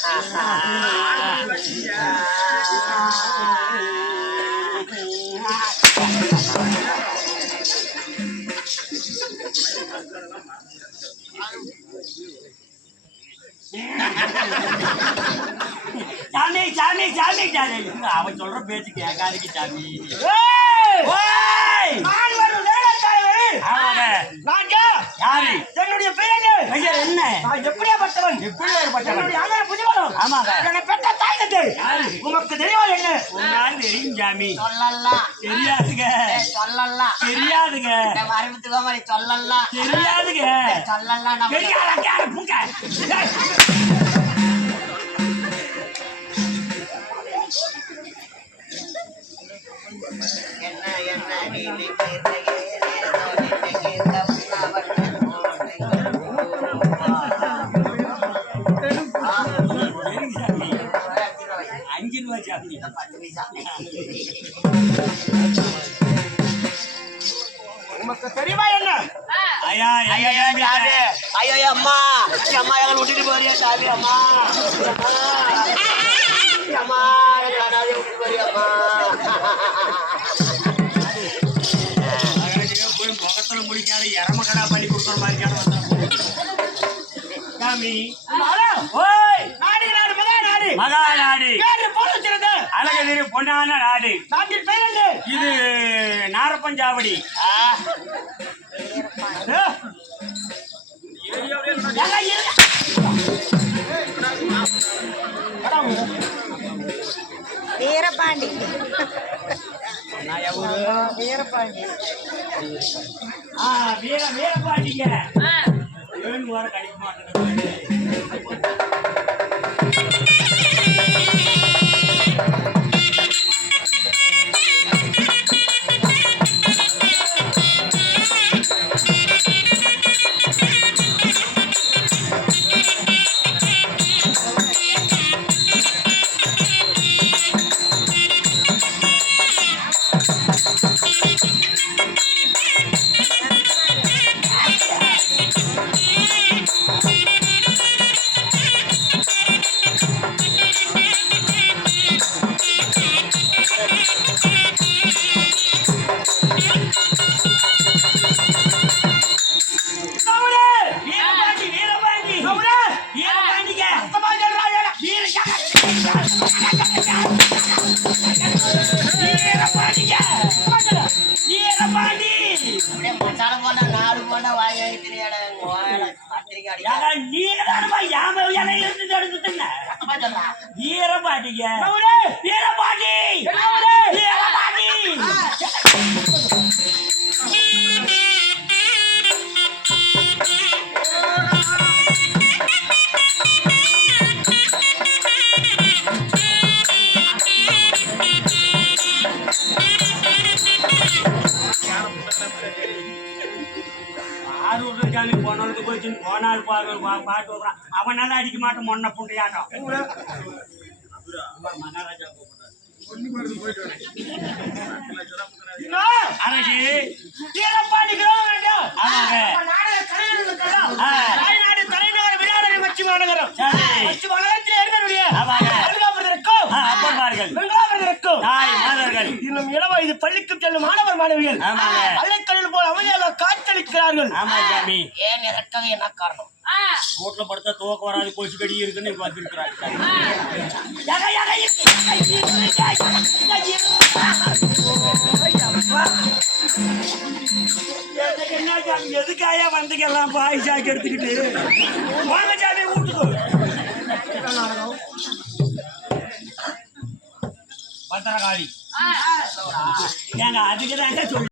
சாமி சாமி சாமி சாமி அவன் சொல்ற பேச்சு கேட்காதுக்கு சாமி. யாரு என்னுடைய பெயர் என்ன? எப்படியாப்பட்டவன்? ஆமாங்க பெற்ற தாய் தந்தை உனக்கு தெரியுமா? என்ன உன்னாலும் தெரியும் சாமி. சொல்லலாம் தெரியாதுங்க சொல்லலாம் தெரியாதுங்க மறைமுத்துவ மாதிரி சொல்லலாம் தெரியாதுங்க சொல்லலாம் என்ன என்ன ₹5 சாமி. உனக்கு தெரியுமா? என்ன ஐயா ஐயா ஐயோ அம்மா அம்மா எங்களை விட்டுட்டு போறியா சாமி? அம்மா அம்மா விட்டுட்டு போறியா அம்மா? போய் முகத்துல முடிக்காத இறமக்கடா பண்ணி கொடுக்குற மாதிரியான சாமி. மகா நாடு அழகதிரி பொன்னான நாடு. இது நாரப்பஞ்சாவடி. வீரபாண்டி வீரபாண்டிங்க வர கிடைக்க மாட்டேங்குது. மசாலா போனா நாலு போனா வாங்கி வீரபாண்டிங்க போனதுக்கு போச்சு போனால் பாட்டு அவனால அடிக்க மாட்டோம். மொன்ன புண்டையாட்டம் மகாராஜா இன்னும் இளவயது பள்ளிக்கு செல்லும் மாணவர் மாணவிகள் அலைக்கடல் போல் அமைதியாக காட்சளிக்கிறார்கள். ஏன் எதற்காக என்ன காரணம்? ரோட்ல படுத்தா தூக்க வராது கொசு கடி இருக்குன்னு பார்த்துருக்கிறாங்க. எதுக்காயா வந்துக்கலாம் பாய் சாக்கி எடுத்துக்கிட்டு வாங்க சாமி வீட்டுக்கு பத்திரகாளி ஏங்க அதுக்கு தாங்க சொல்லு.